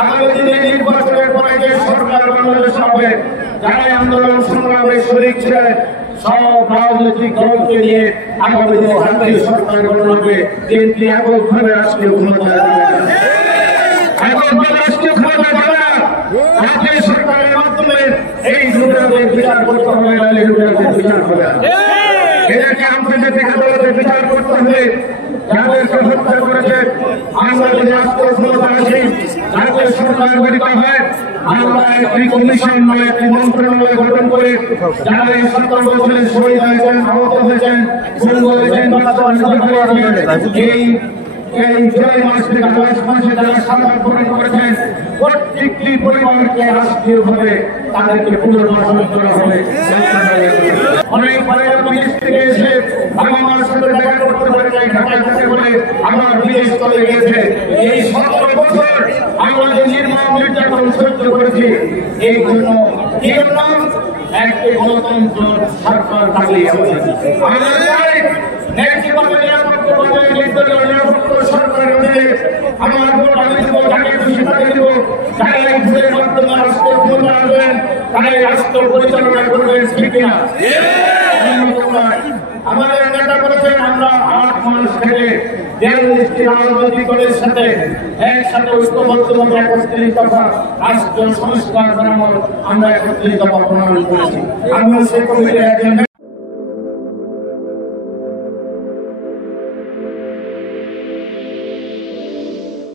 আগামী দিনে নির্বাচনের পরে যে সরকার বাংলাদেশ হবে, যারা আন্দোলন সংগ্রামে শরিক ছিলেন সব রাজনৈতিক দলকে নিয়ে আগামী দিনে জাতীয় সরকার গঠন হবে। কিন্তু এককভাবে রাষ্ট্রীয় ক্ষমতা রাষ্ট্রীয় ক্ষমতা যাবে না। জাতীয় সরকারের মাধ্যমে এই লুটেরাদের বিচার করতে হবে, নাহলে লুটেরাদের বিচার হবে না। এদেরকে আন্তর্জাতিক আদালতে বিচার করতে হবে। যাদেরকে হত্যা করেছে আমরা যদি রাষ্ট্রীয় ক্ষমতা আসি, জাতীয় সরকার গঠিত হয়, আমরা একটি কমিশন বা একটি মন্ত্রণালয় গঠন করে যারা এই 17 বছরে শহীদ হয়েছেন, আহত হয়েছেন, বন্ধ হয়েছেন, এই জুলাই মাস থেকে আগস্ট মাসে যারা সাদা গ্রহণ করেছেন, প্রত্যেকটি পরিবারকে রাষ্ট্রীয়ভাবে তাদেরকে পুনর্বাসন করা হবে। অনেক পরিবার বিদেশ থেকে এসে আমার সাথে দেখা করতে পারে নাই, ঢাকায় থাকে বলে আমার বিদেশ চলে গেছে। এই 17 বছর আমরা যে নির্মম নির্যাতন সহ্য করেছি, এই জন্য একটি গণতন্ত্র সরকার থাকলেই হবে। আমরা চাই ন্যায্যভাবে নিরাপত্তাভাবে নির্দলীয় নিরাপত্তা সরকারের অধীনে আমার ভোট আমি দেব, যাকে খুশি তাকে দেব। যারা এই ভোটের মাধ্যমে রাষ্ট্র ক্ষমতা আসবেন, তারা এই রাষ্ট্র পরিচালনা করবেন, ঠিক না? আমাদের নেতা করেছেন আমরা 8 মাস থেকে 43টি রাজনৈতিক দলের সাথে একসাথে ঐক্যবদ্ধভাবে 31 দফা রাষ্ট্র সংস্কার বানানোর আমরা 31 দফা প্রণয়ন করেছি। আমরা সেই কমিটির একজন